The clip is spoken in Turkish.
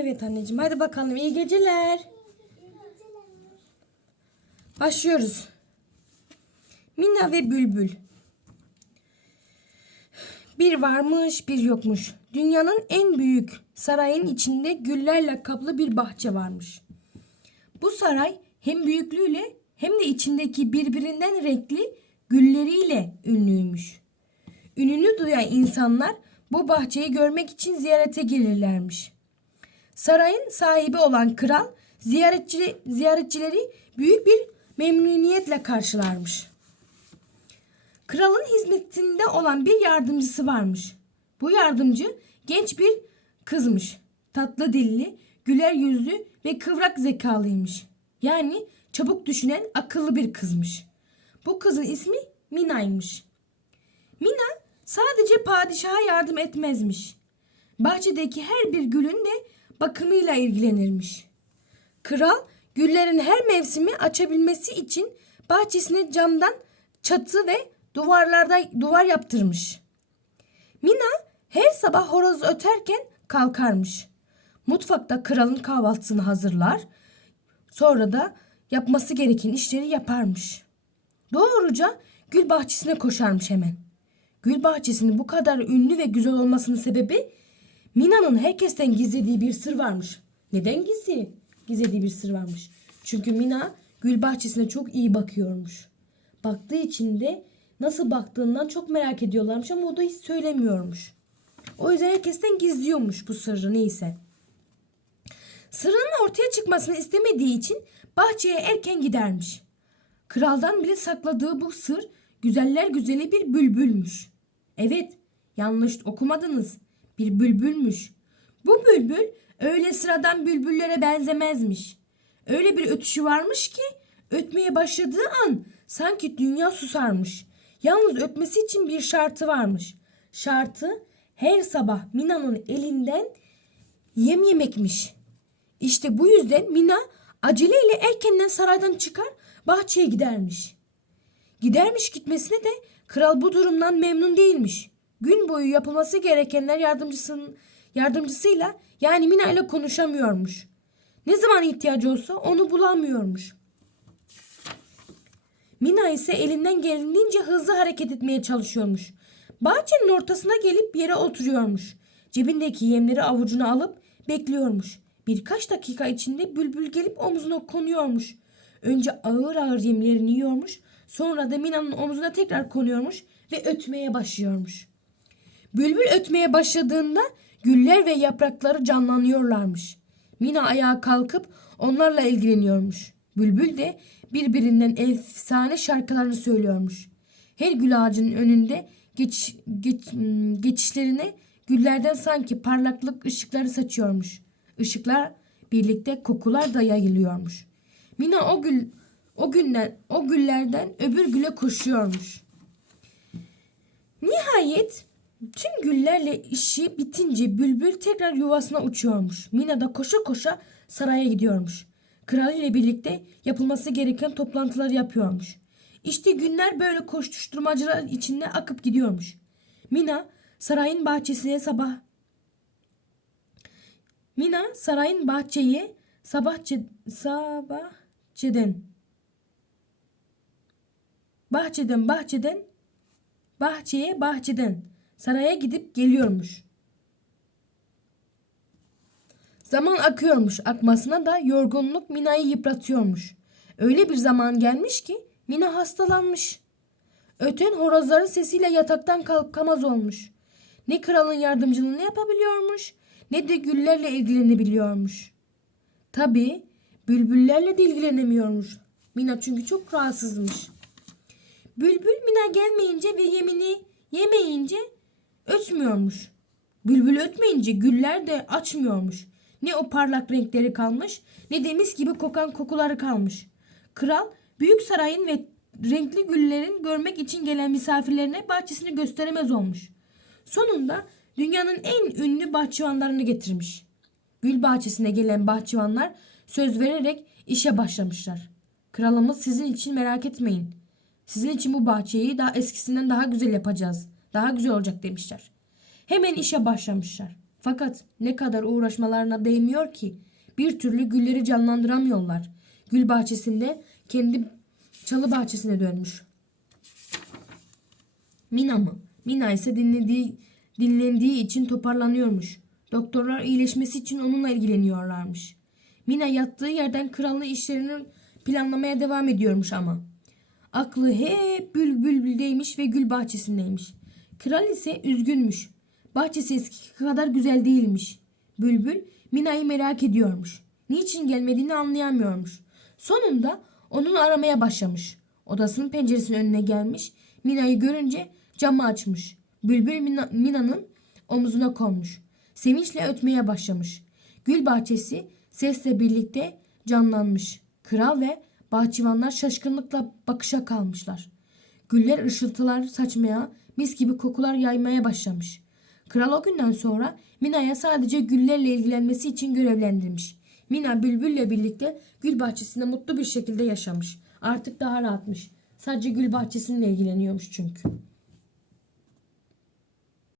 Evet anneciğim hadi bakalım iyi geceler. Başlıyoruz. Mina ve Bülbül. Bir varmış bir yokmuş. Dünyanın en büyük sarayın içinde güllerle kaplı bir bahçe varmış. Bu saray hem büyüklüğüyle hem de içindeki birbirinden renkli gülleriyle ünlüymüş. Ününü duyan insanlar bu bahçeyi görmek için ziyarete gelirlermiş. Sarayın sahibi olan kral ziyaretçi, ziyaretçileri büyük bir memnuniyetle karşılarmış. Kralın hizmetinde olan bir yardımcısı varmış. Bu yardımcı genç bir kızmış. Tatlı dilli, güler yüzlü ve kıvrak zekalıymış. Yani çabuk düşünen akıllı bir kızmış. Bu kızın ismi Mina'ymış. Mina sadece padişaha yardım etmezmiş. Bahçedeki her bir gülün de bakımıyla ilgilenirmiş. Kral güllerin her mevsimi açabilmesi için bahçesine camdan çatı ve duvarlarda duvar yaptırmış. Mina her sabah horoz öterken kalkarmış. Mutfakta kralın kahvaltısını hazırlar. Sonra da yapması gereken işleri yaparmış. Doğruca gül bahçesine koşarmış hemen. Gül bahçesinin bu kadar ünlü ve güzel olmasının sebebi Mina'nın herkesten gizlediği bir sır varmış. Neden gizli? Gizlediği bir sır varmış. Çünkü Mina gül bahçesine çok iyi bakıyormuş. Baktığı için de nasıl baktığından çok merak ediyorlarmış ama o da hiç söylemiyormuş. O yüzden herkesten gizliyormuş bu sırrı neyse. Sırrının ortaya çıkmasını istemediği için bahçeye erken gidermiş. Kraldan bile sakladığı bu sır güzeller güzeli bir bülbülmüş. Evet, yanlış okumadınız. Bir bülbülmüş. Bu bülbül öyle sıradan bülbüllere benzemezmiş. Öyle bir ötüşü varmış ki ötmeye başladığı an sanki dünya susarmış. Yalnız ötmesi için bir şartı varmış. Şartı her sabah Mina'nın elinden yem yemekmiş. İşte bu yüzden Mina aceleyle erkenden saraydan çıkar bahçeye gidermiş. Gidermiş gitmesine de kral bu durumdan memnun değilmiş. Gün boyu yapılması gerekenler yardımcısının yardımcısıyla yani Mina ile konuşamıyormuş. Ne zaman ihtiyacı olsa onu bulamıyormuş. Mina ise elinden geldiğince hızlı hareket etmeye çalışıyormuş. Bahçenin ortasına gelip yere oturuyormuş. Cebindeki yemleri avucuna alıp bekliyormuş. Birkaç dakika içinde bülbül gelip omzuna konuyormuş. Önce ağır ağır yemlerini yiyormuş. Sonra da Mina'nın omzuna tekrar konuyormuş ve ötmeye başlıyormuş. Bülbül ötmeye başladığında güller ve yaprakları canlanıyorlarmış. Mina ayağa kalkıp onlarla ilgileniyormuş. Bülbül de birbirinden efsane şarkılarını söylüyormuş. Her gül ağacının önünde geç, geç, hmm, geçişlerine güllerden sanki parlaklık ışıkları saçıyormuş. Işıklar birlikte kokular da yayılıyormuş. Mina o gül o günden o güllerden öbür güle koşuyormuş. Nihayet tüm güllerle işi bitince bülbül tekrar yuvasına uçuyormuş. Mina da koşa koşa saraya gidiyormuş. Kral ile birlikte yapılması gereken toplantılar yapıyormuş. İşte günler böyle koşuşturmacalar içinde akıp gidiyormuş. Mina sarayın bahçesine sabah Mina sarayın bahçeyi sabahçe, sabahçeden bahçeden bahçeden bahçeye bahçeden saraya gidip geliyormuş. Zaman akıyormuş. Akmasına da yorgunluk Mina'yı yıpratıyormuş. Öyle bir zaman gelmiş ki Mina hastalanmış. Öten horozların sesiyle yataktan kalkamaz olmuş. Ne kralın yardımcılığını yapabiliyormuş ne de güllerle ilgilenebiliyormuş. Tabii bülbüllerle de ilgilenemiyormuş. Mina çünkü çok rahatsızmış. Bülbül Mina gelmeyince ve yemini yemeyince ötmüyormuş. Bülbül ötmeyince güller de açmıyormuş. Ne o parlak renkleri kalmış ne de mis gibi kokan kokuları kalmış. Kral büyük sarayın ve renkli güllerin görmek için gelen misafirlerine bahçesini gösteremez olmuş. Sonunda dünyanın en ünlü bahçıvanlarını getirmiş. Gül bahçesine gelen bahçıvanlar söz vererek işe başlamışlar. Kralımız sizin için merak etmeyin. Sizin için bu bahçeyi daha eskisinden daha güzel yapacağız. Daha güzel olacak demişler. Hemen işe başlamışlar. Fakat ne kadar uğraşmalarına değmiyor ki bir türlü gülleri canlandıramıyorlar. Gül bahçesinde kendi çalı bahçesine dönmüş. Mina mı? Mina ise dinlediği, dinlendiği için toparlanıyormuş. Doktorlar iyileşmesi için onunla ilgileniyorlarmış. Mina yattığı yerden krallı işlerini planlamaya devam ediyormuş ama. Aklı hep bülbüldeymiş ve gül bahçesindeymiş. Kral ise üzgünmüş. Bahçesi eski kadar güzel değilmiş. Bülbül Mina'yı merak ediyormuş. Niçin gelmediğini anlayamıyormuş. Sonunda onu aramaya başlamış. Odasının penceresinin önüne gelmiş. Mina'yı görünce camı açmış. Bülbül Mina- Mina'nın omzuna konmuş. Sevinçle ötmeye başlamış. Gül bahçesi sesle birlikte canlanmış. Kral ve bahçıvanlar şaşkınlıkla bakışa kalmışlar. Güller ışıltılar saçmaya, mis gibi kokular yaymaya başlamış. Kral o günden sonra Mina'ya sadece güllerle ilgilenmesi için görevlendirmiş. Mina Bülbül'le birlikte gül bahçesinde mutlu bir şekilde yaşamış. Artık daha rahatmış. Sadece gül bahçesininle ilgileniyormuş çünkü.